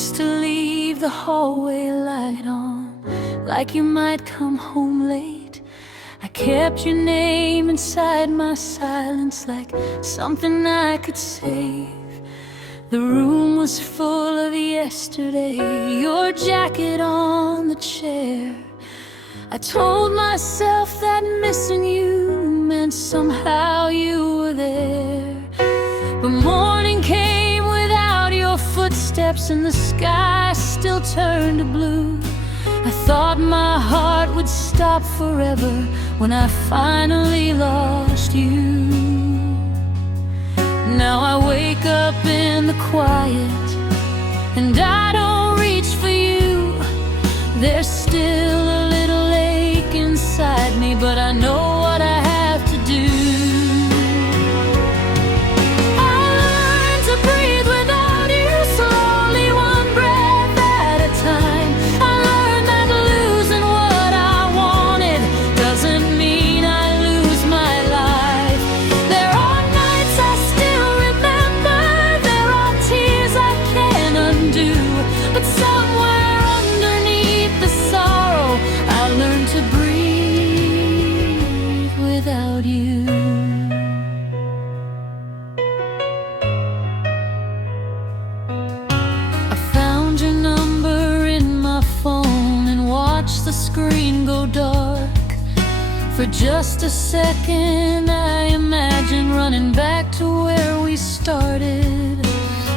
used to leave the hallway light on, like you might come home late. I kept your name inside my silence, like something I could save. The room was full of yesterday, your jacket on the chair. I told myself that missing you meant somehow you were there. But morning came without your footsteps, and the sky still turned blue. I thought my heart would stop forever when I finally lost you. Now I wake up in the quiet, and I don't reach for you. There's still a little ache inside me, but I know what I have to do. I learned to breathe without you, slowly, one breath at a time. I learned that losing what I wanted doesn't mean I lose my life. There are nights I still remember, there are tears I can't undo, but somewhere underneath the sorrow I learned to breathe without you. I found your number in my phone and watched the screen go dark. For just a second I imagined running back to where we started.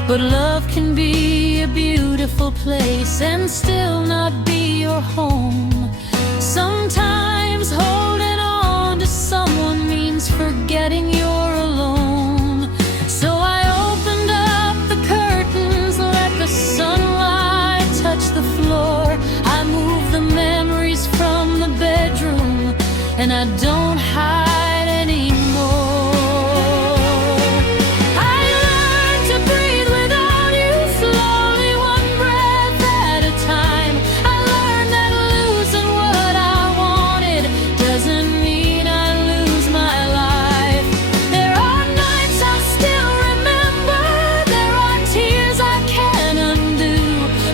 But love can be a beautiful place and still not be your home. Sometimes holding on to someone means forgetting you're alone. So I opened up the curtains, let the sunlight touch the floor. I moved the memories from the bedroom, and I don't hide anymore. I learned to breathe without you, slowly, one breath at a time. I learned that losing what I wanted doesn't mean I lose my life. There are nights I still remember, there are tears I can't undo,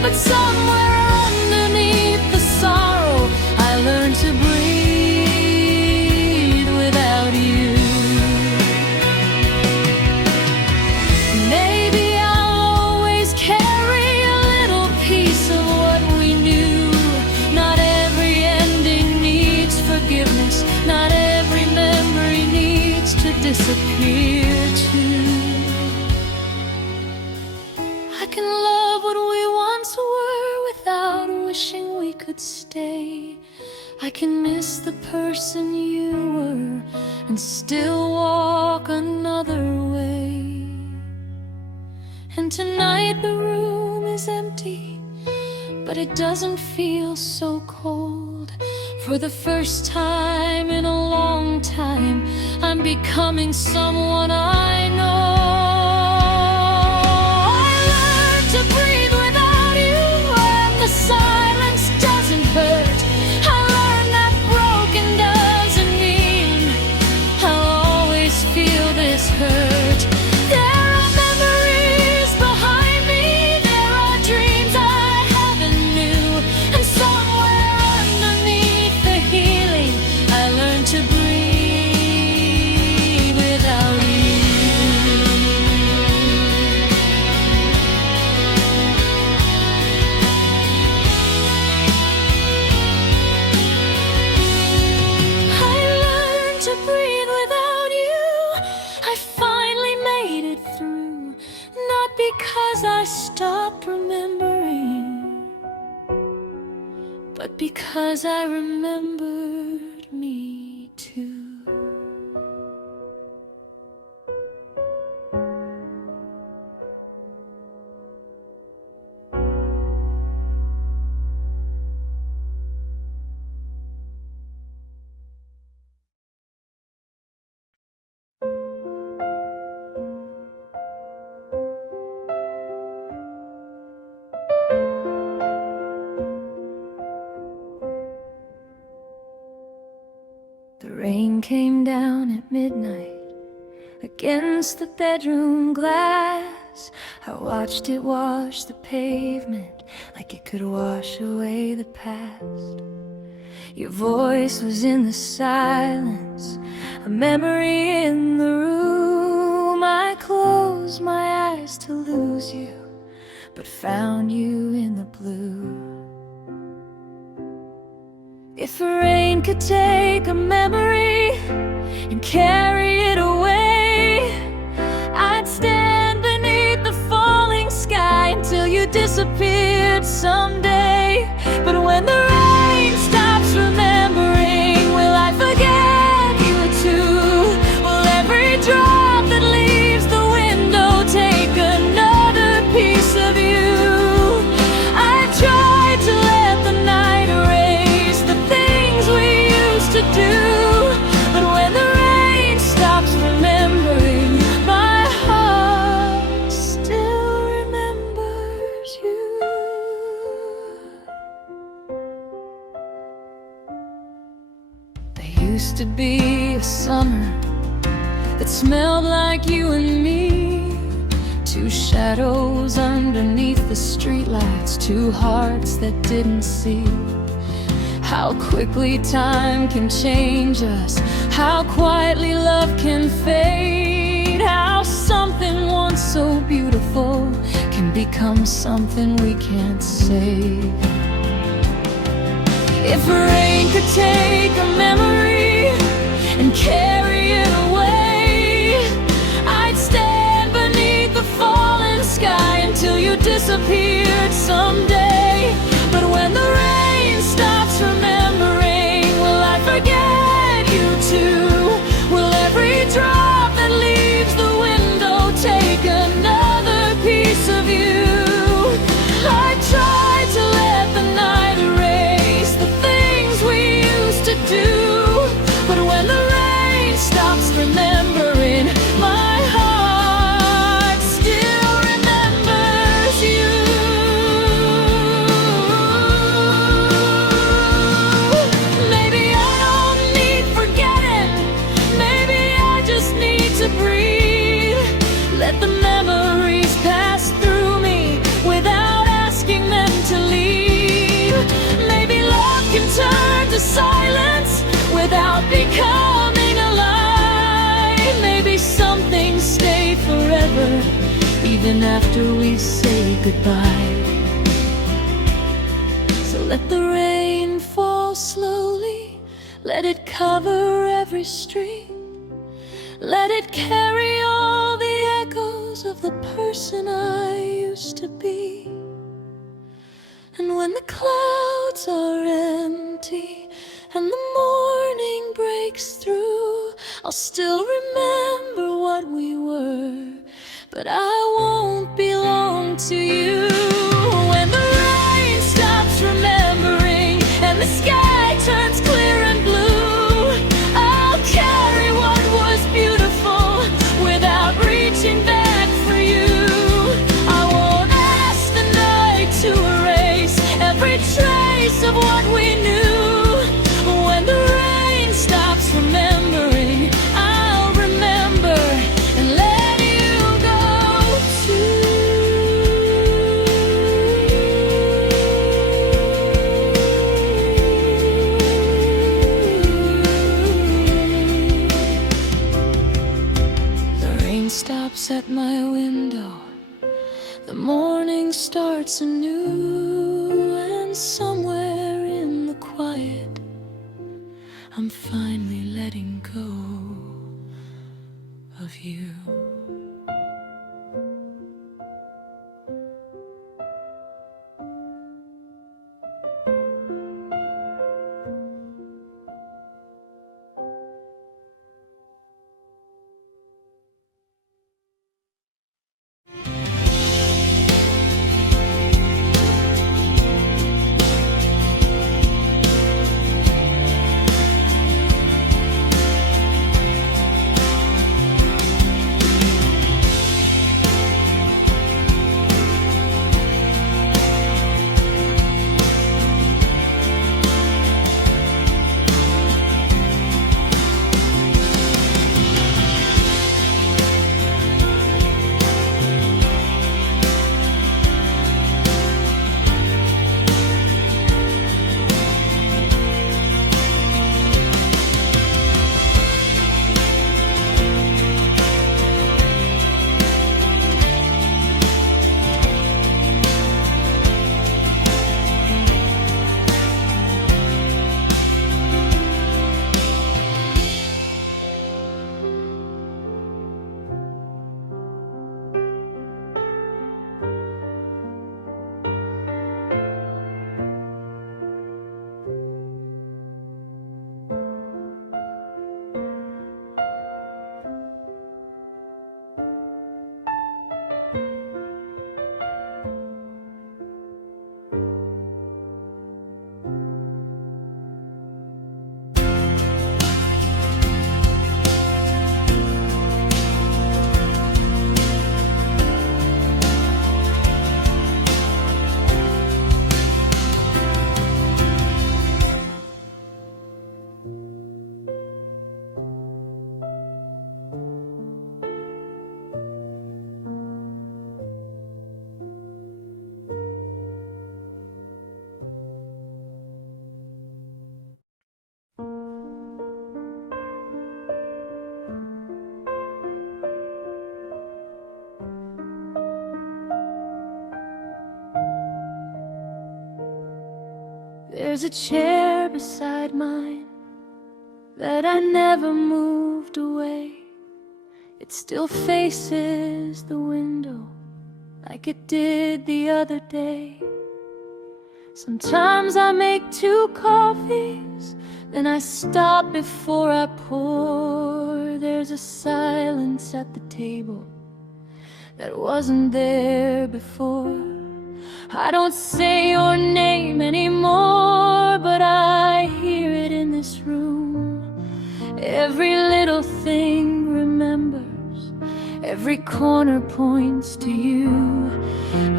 but somewhere underneath the sorrow I learned to breathe without you. Maybe I'll always carry a little piece of what we knew. Not every ending needs forgiveness, not every memory needs to disappear too. I can love what we once were without wishing we could stay. I can miss the person you were and still walk another way. And tonight the room is empty, but it doesn't feel so cold. For the first time in a long time, I'm becoming someone I know. I learned to breathe without you, and the silence doesn't hurt. I learned that broken doesn't mean I'll always feel this hurt. There are memories behind me, there are dreams I haven't knew, and somewhere underneath the healing I learned to breathe without you. I learned to breathe without you. I finally made it through, not because I stopped remembering, but because I remembered me too. The rain came down at midnight against the bedroom glass. glass. I watched it wash the pavement like it could wash away the past. Your voice was in the silence, a memory in the room. I closed my eyes to lose you, but found you in the blue. If rain could take a memory and carry it away, I'd stand beneath the falling sky until you disappeared someday. But when the rain stops remembering, will I forget you too? Will every drop that leaves the window take another piece of you? I tried to let the night erase the things we used to do, but when the rain stops remembering, my heart still remembers you. There used to be a summer that smelled like you and me. Two shadows underneath the streetlights, two hearts that didn't see how quickly time can change us, how quietly love can fade, how something once so beautiful can become something we can't save. If rain could take a memory and carry it away, I'd stand beneath the falling sky until you disappeared someday. But when the rain stops remembering, will I forget you too? Will every drop that leaves the window take another piece of you? I tried to let the night erase the things we used to do, but when the rain stops remembering, my heart still remembers you. Maybe I don't need forgetting, maybe I just need to breathe. Let the memories pass through me without asking them to leave. Maybe love can turn to silence without becoming alive. Maybe some things stay forever, even after we say goodbye. So let the rain fall slowly, let it cover every street, let it carry all the echoes of the person I used to be. And when the clouds are empty and the morning breaks through, I'll still remember what we were, but I won't belong to you. When the rain stops remembering and the sky turns clear and blue, I'll carry what was beautiful without reaching back for you. I won't ask the night to erase every trace of what we knew. When the rain stops remembering, I'll remember and let you go too. The rain stops at my window, the morning starts anew, and somewhere in the quiet, I'm finally letting go of you. There's a chair beside mine that I never moved away. It still faces the window like it did the other day. Sometimes I make 2 coffees, then I stop before I pour. There's a silence at the table that wasn't there before. I don't say your name anymore, but I hear it in this room. Every little thing remembers, every corner points to you.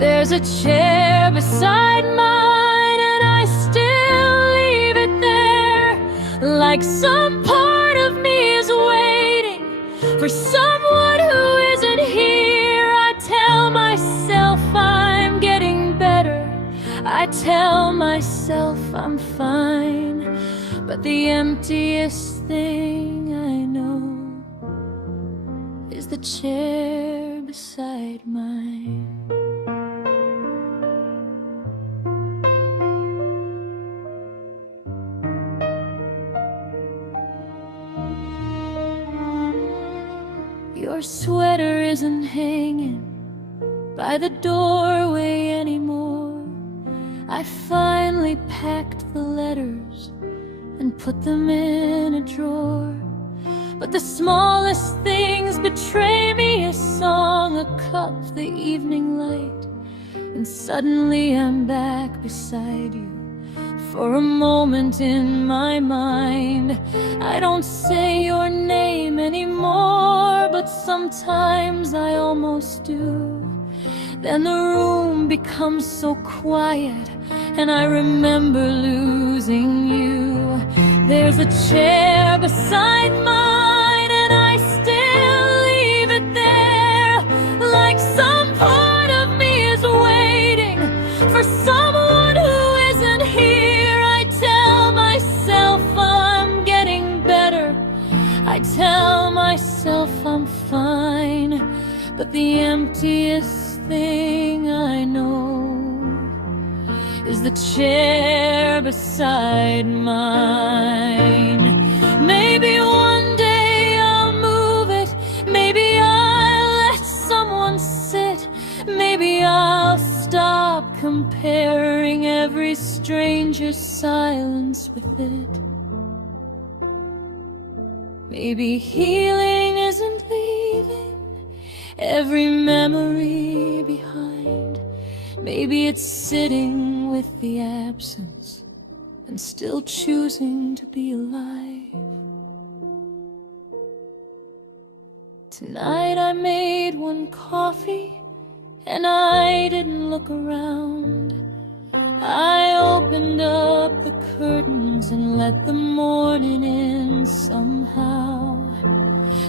There's a chair beside mine, and I still leave it there, like some part of me is waiting for someone who isn't here. I tell myself I'm getting better, I tell myself I'm fine, but the emptiest thing I know is the chair beside mine. Your sweater isn't hanging by the doorway anymore. I finally packed the letters and put them in a drawer. But the smallest things betray me, a song, a cup, the evening light. And suddenly I'm back beside you for a moment in my mind. I don't say your name anymore, but sometimes I almost do. Then the room becomes so quiet, and I remember losing you. There's a chair beside mine, and I still leave it there, like some part of me is waiting for someone who isn't here. I tell myself I'm getting better, I tell myself I'm fine, but the emptiest thing I know is the chair beside mine. Maybe one day I'll move it, maybe I'll let someone sit, maybe I'll stop comparing every stranger's silence with it. Maybe healing isn't leaving every memory behind. Maybe it's sitting with the absence and still choosing to be alive. Tonight I made 1 coffee, and I didn't look around. I opened up the curtains and let the morning in somehow.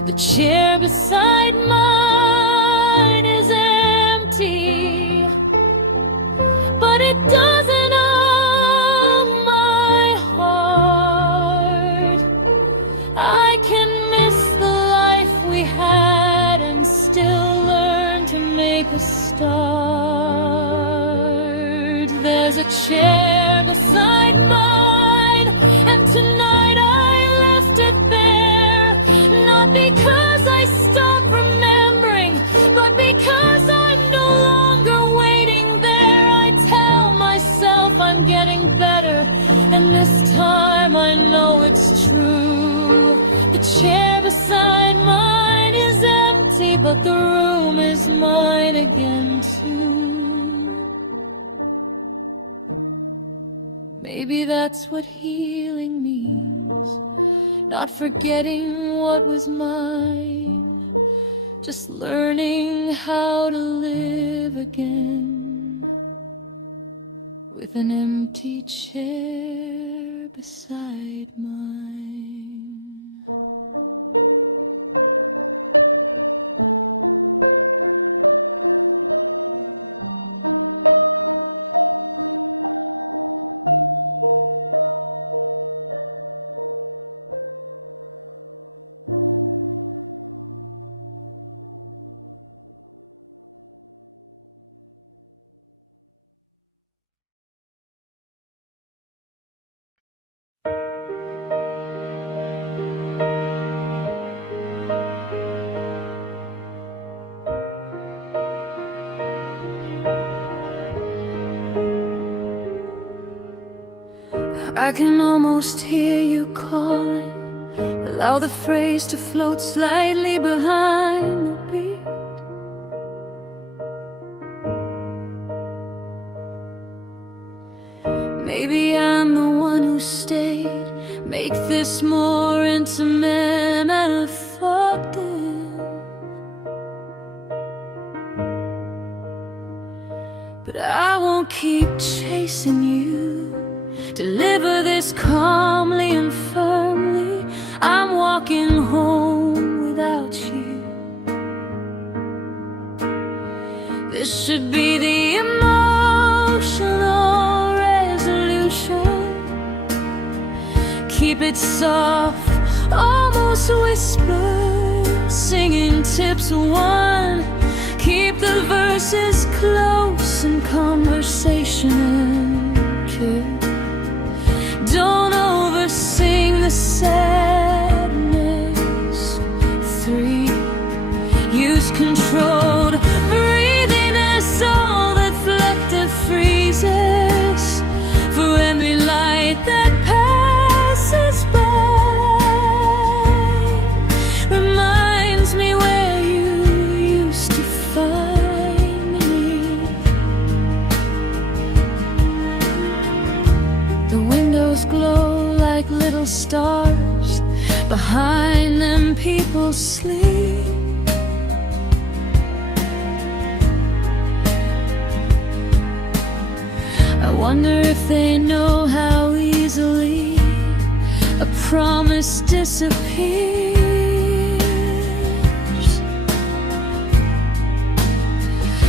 The chair beside mine is empty, but it doesn't own my heart. I can miss the life we had and still learn to make a start. There's a chair beside mine, and tonight I left it there, not because I stopped remembering, but because I'm no longer waiting there. I tell myself I'm getting better, and this time I know it's true. The chair beside mine is empty, but the room is mine again too. Maybe that's what healing means, not forgetting what was mine, just learning how to live again with an empty chair beside mine. I can almost hear you calling. Allow the phrase to float slightly behind the beat. Maybe I'm the one who stayed. Make this more intimate than I thought then. But I won't keep chasing you. Deliver this calmly and firmly. I'm walking home without you. This should be the emotional resolution. Keep it soft, almost whisper. Singing tips one. Keep the verses close and conversation two. Don't oversing the sadness. 3. Use controlled breathing as all that reflective freezes. For every light that passes by reminds me where you used to find me. The windows glow like little stars. Behind them people sleep. I wonder if they know how easily a promise disappears.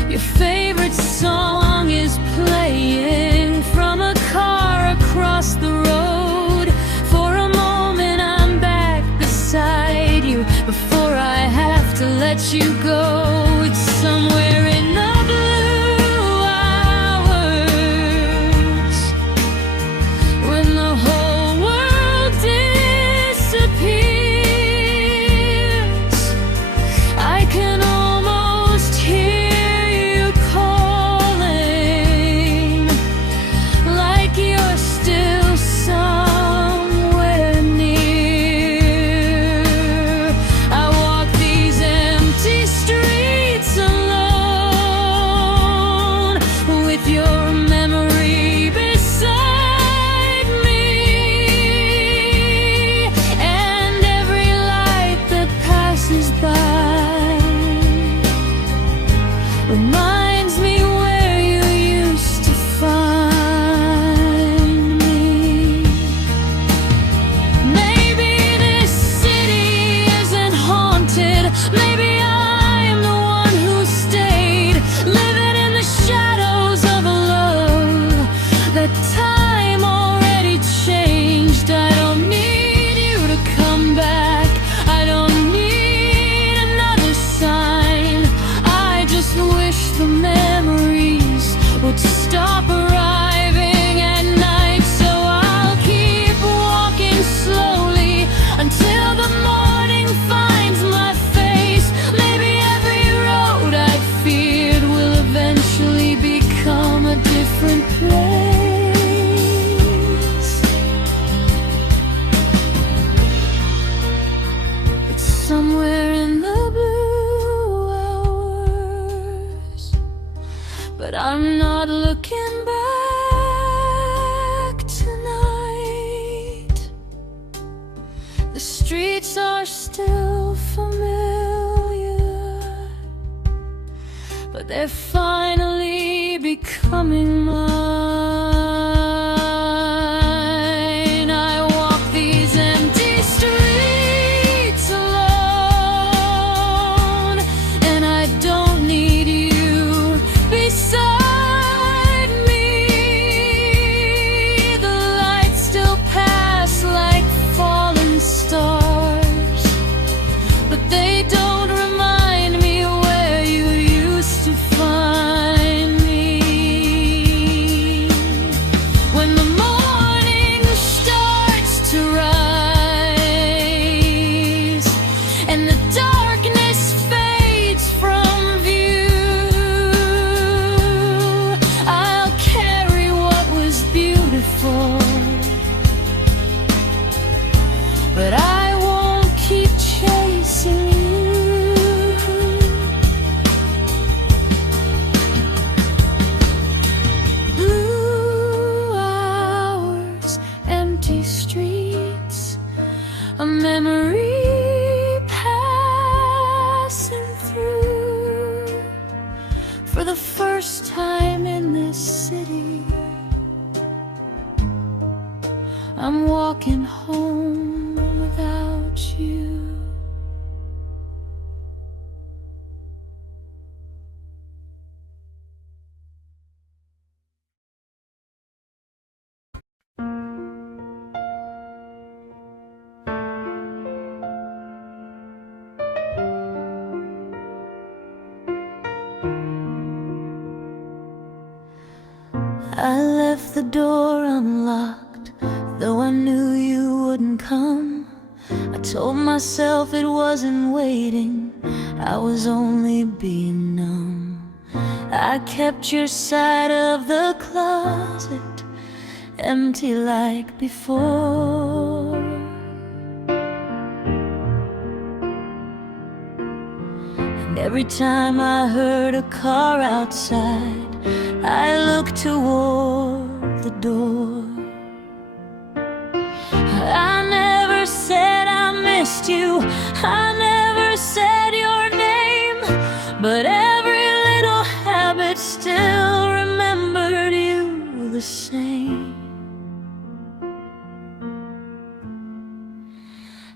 Your favorite song is playing from a car across the road. For a moment I'm back beside you before I have to let you go. It's somewhere in the blue hours when the whole world disappears. I can almost hear you calling, like you're still somewhere near. I walk these empty streets alone, with your memory beside me. And every light that passes by reminds me where you used to find me. Maybe this city isn't haunted. Maybe I'm the one who stayed, living in the shadows of a love that time already changed. I don't need you to come back. I don't need another sign. I just wish the memories would stop arriving at night. So I'll keep walking slowly until the morning finds my face. Maybe every road I feared will eventually become a different place. It's somewhere in the blue hours, but I'm not looking back tonight. The streets are still familiar, but they're finally becoming mine. I walk these empty streets alone, and I don't need you beside me. The lights still pass like fallen stars, but they don't remind me where you used to find me. I'm walking home without you. I left the door unlocked, though I knew you wouldn't come. I told myself it wasn't waiting, I was only being numb. I kept your side of the closet empty like before. And every time I heard a car outside, I looked toward the door. I never said I missed you, I never said your name, but every little habit still remembered you the same.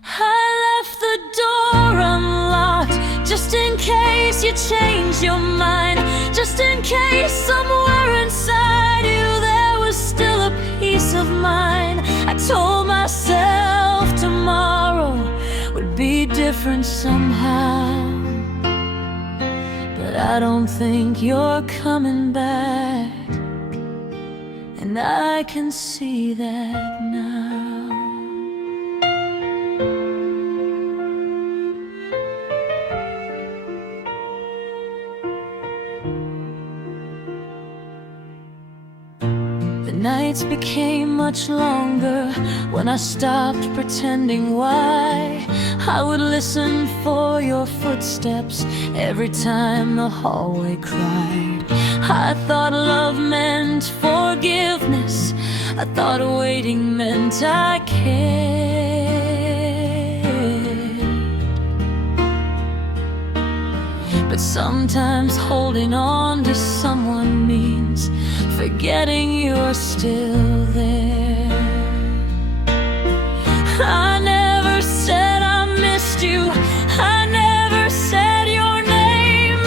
I left the door unlocked, just in case you changed your mind, just in case somewhere inside you there was still a peace of mind. I told myself tomorrow would be different somehow, but I don't think you're coming back, and I can see that now. Nights became much longer when I stopped pretending why. I would listen for your footsteps every time the hallway cried. I thought love meant forgiveness, I thought waiting meant I cared. But sometimes holding on to someone means forgetting you're still there. I never said I missed you, I never said your name,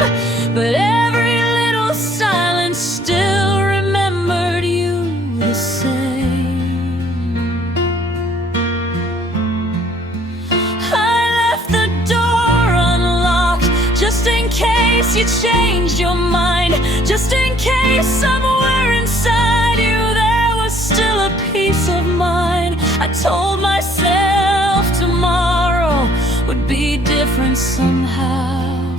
but every little silence still remembered you the same. I left the door unlocked, just in case you changed your mind, just in case somewhere inside you there was still a peace of mind. I told myself tomorrow would be different somehow,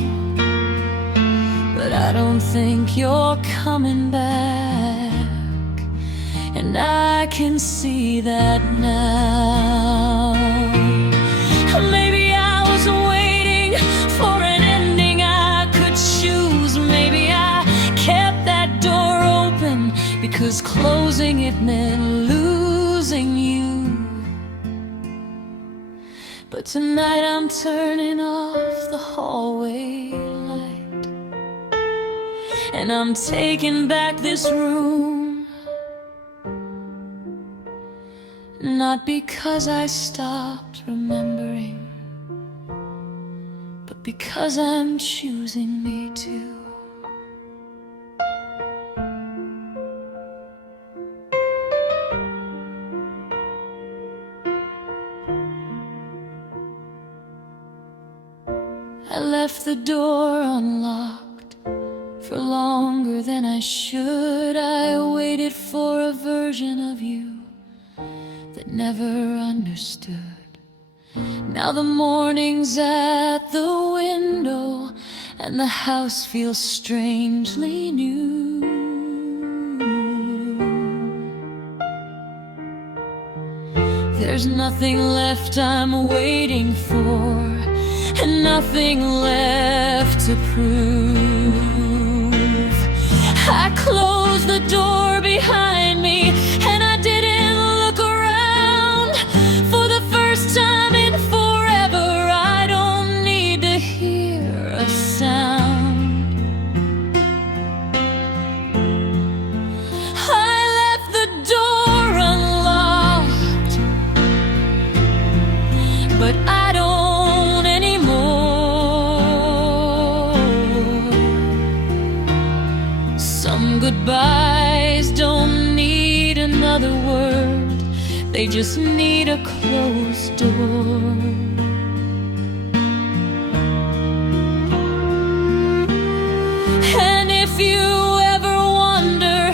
but I don't think you're coming back, and I can see that now. Maybe I was waiting for an ending I could choose. Maybe I kept that door open because closing it meant losing you. But tonight I'm turning off the hallway light, and I'm taking back this room, not because I stopped remembering, but because I'm choosing me to. I left the door unlocked for longer than I should. I waited for a version of you that never understood. Now the morning's at the window and the house feels strangely new. There's nothing left I'm waiting for, and nothing left to prove. I closed the door behind me and I didn't look around. For the first time in forever, I don't need to hear a sound. I left the door unlocked they just need a closed door. And if you ever wonder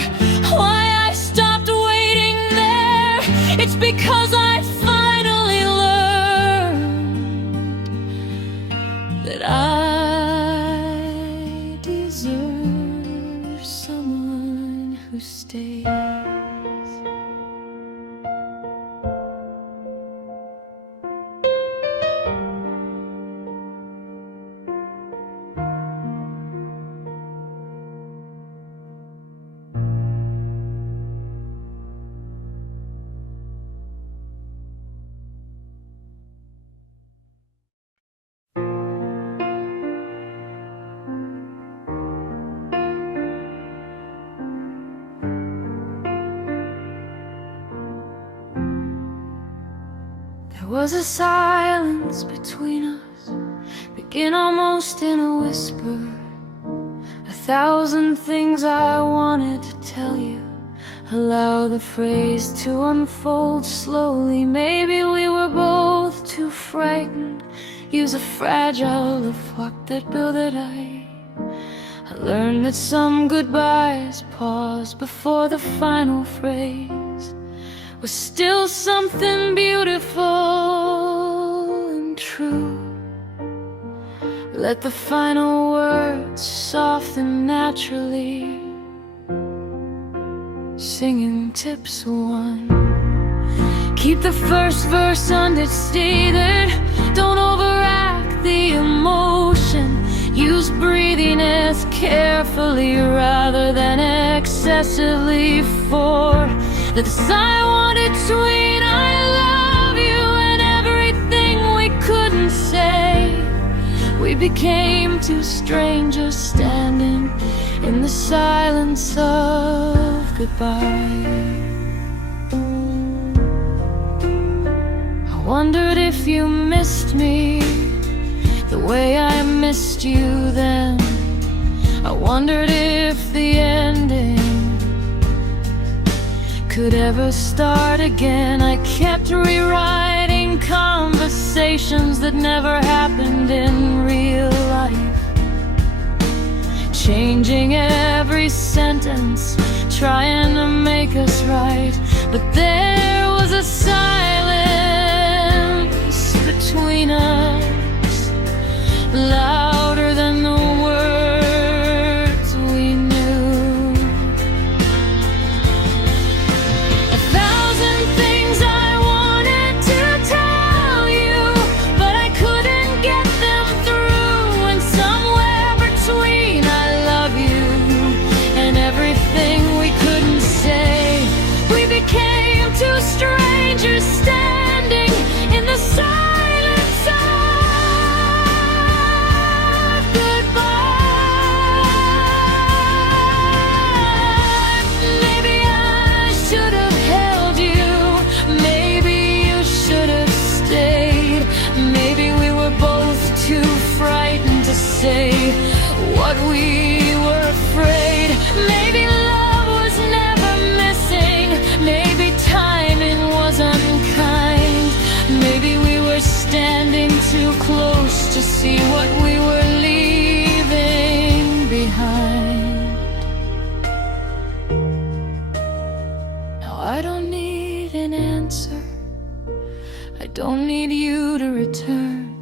why I stopped waiting there, it's because I finally learned that I deserve someone who stays. There was a silence between us, begin almost in a whisper. 1,000 things I wanted to tell you, allow the phrase to unfold slowly. Maybe we were both too frightened, use a fragile fuck that builded I learned that some goodbyes pause before the final phrase was still something beautiful and true. Let the final words soften naturally, singing tips 1. Keep the first verse understated, don't overact the emotion. Use breathiness carefully rather than excessively. For the sign wanted between I love you and everything we couldn't say. We became two strangers standing in the silence of goodbye. I wondered if you missed me the way I missed you then. I wondered if the ending could ever start again. I kept rewriting conversations that never happened in real life, changing every sentence, trying to make us right. But there was a silence between us, louder than the words we knew. 1,000 things I wanted to tell you, but I couldn't get them through. And somewhere between I love you and everything we couldn't say, we became two strangers standing in the silence of goodbye. Maybe I should have held you, maybe you should have stayed. Maybe we were both too frightened to say what we were afraid. Maybe love was never missing, maybe timing was unkind. Maybe we were standing too close to see what we were leaving behind. Now I don't need an answer, I don't need you to return.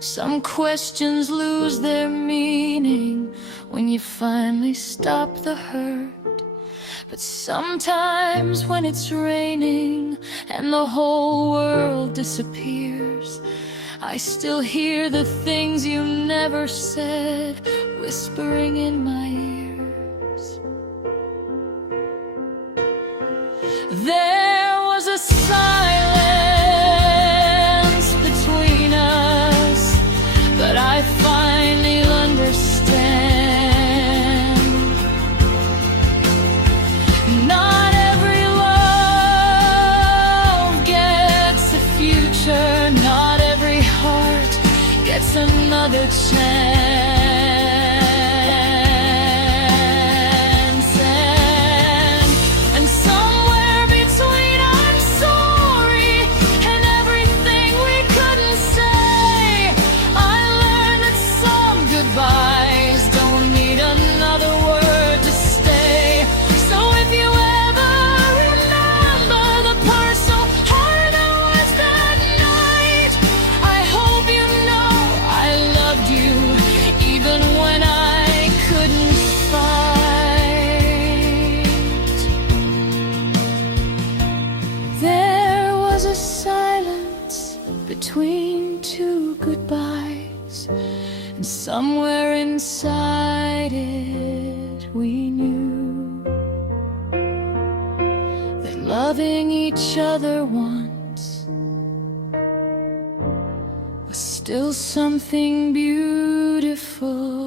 Some questions lose their meaning when you finally stop the hurt. But sometimes when it's raining and the whole world disappears, I still hear the things you never said whispering in my ears. There was a silence between us, but I finally understand. Not every love gets a future, not every heart gets another chance. And somewhere between I'm so between two goodbyes, and somewhere inside it we knew that loving each other once was still something beautiful.